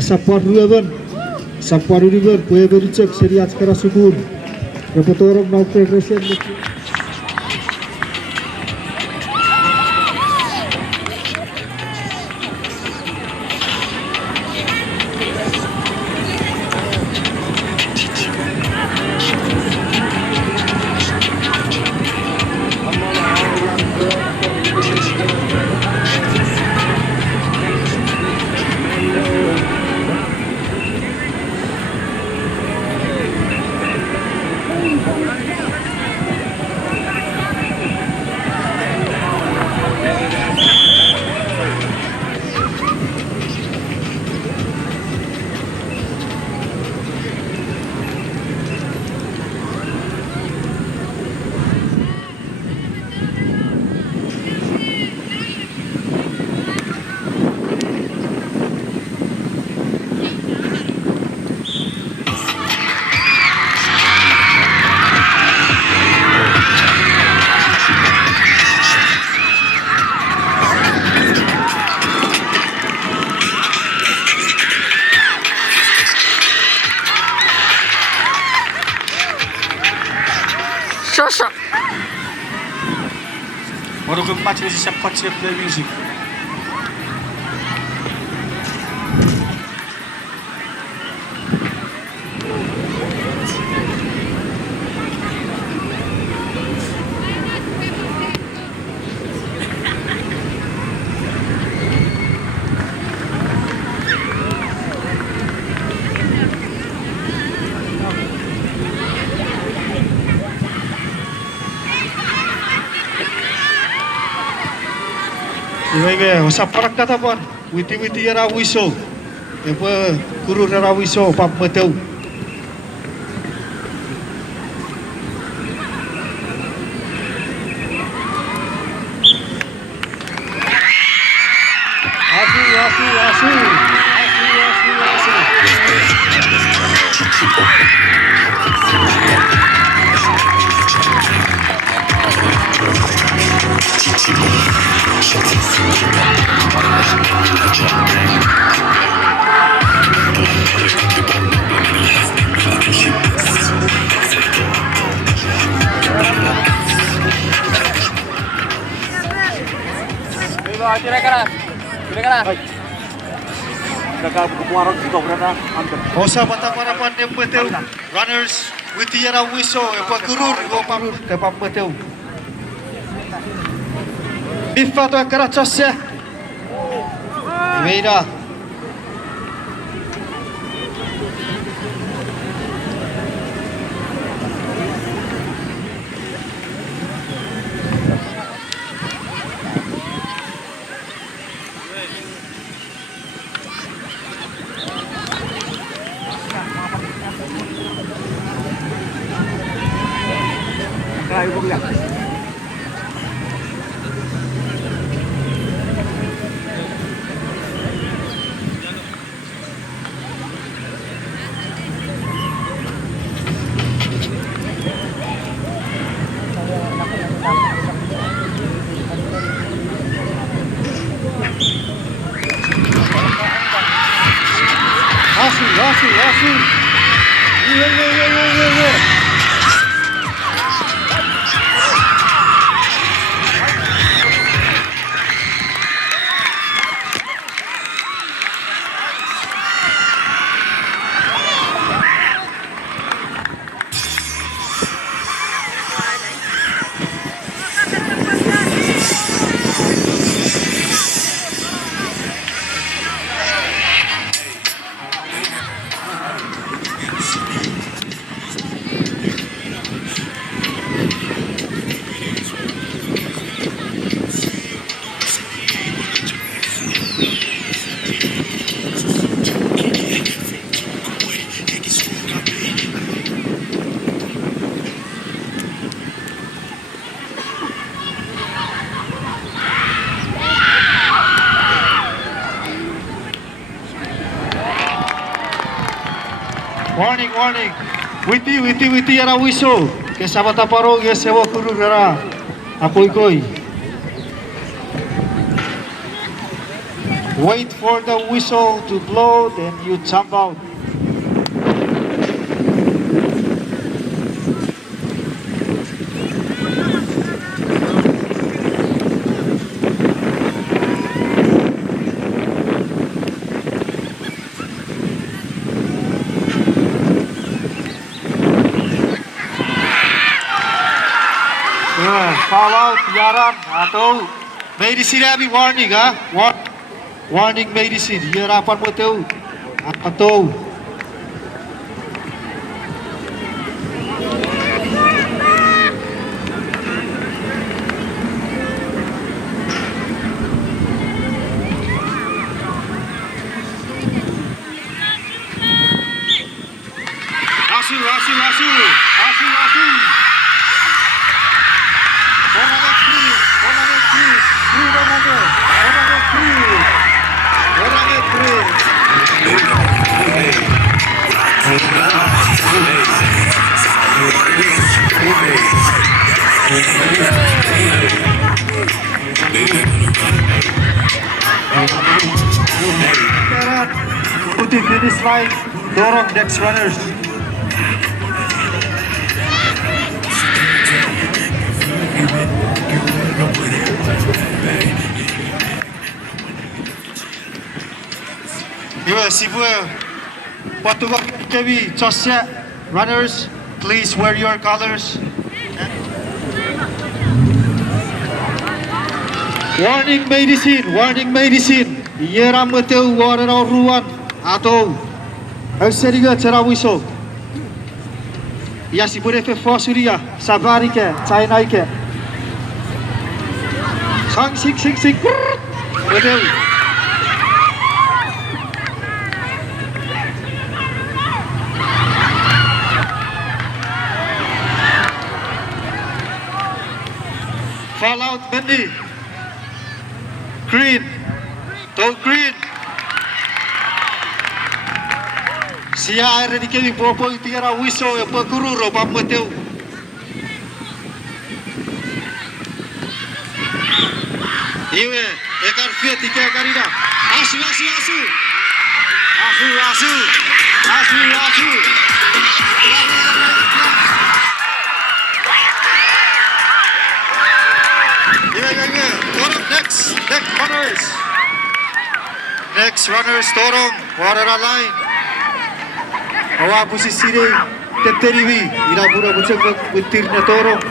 Sapuar river puye bericek seri askara subur repotorom now progression Shasha. Baru keempat sih siap play music. Iwege, usap parak kata pun, witi era wiso, apa guru era wiso, pap meteu. Asu. Osa bata para pandem peteu, runners witi era wiso, apa guru ke pap meteu. Biffa to Karacase. Meira. Asu. Iya. Warning. Witi era wiso. Que sabata paro ye sewa kuru era. Akoi. Wait for the whistle to blow, then you jump out. Foul out, Yaran, atau medicine abi warning ha? Warning medicine, hirapan mo teu. Atau Asu. Putih finish line, dorong next runners. Waktu kami Josya runners, please wear your colors. Warning medicine. Yeram meteu warna ruan atau seriga cara wiso. Ya si boleh fe fosuria sabari ke, China ke. Sang sing. Meteu. Fall out Bendy. Green. Tol green. Sia air di kemi popo tiara wiso e pekuru pa meteu. Iwe ekar fiat tiga karida. Asu. Torong next runners torong warna line. Awa posisi deh teteriwi ira pura bucek betirnya torong.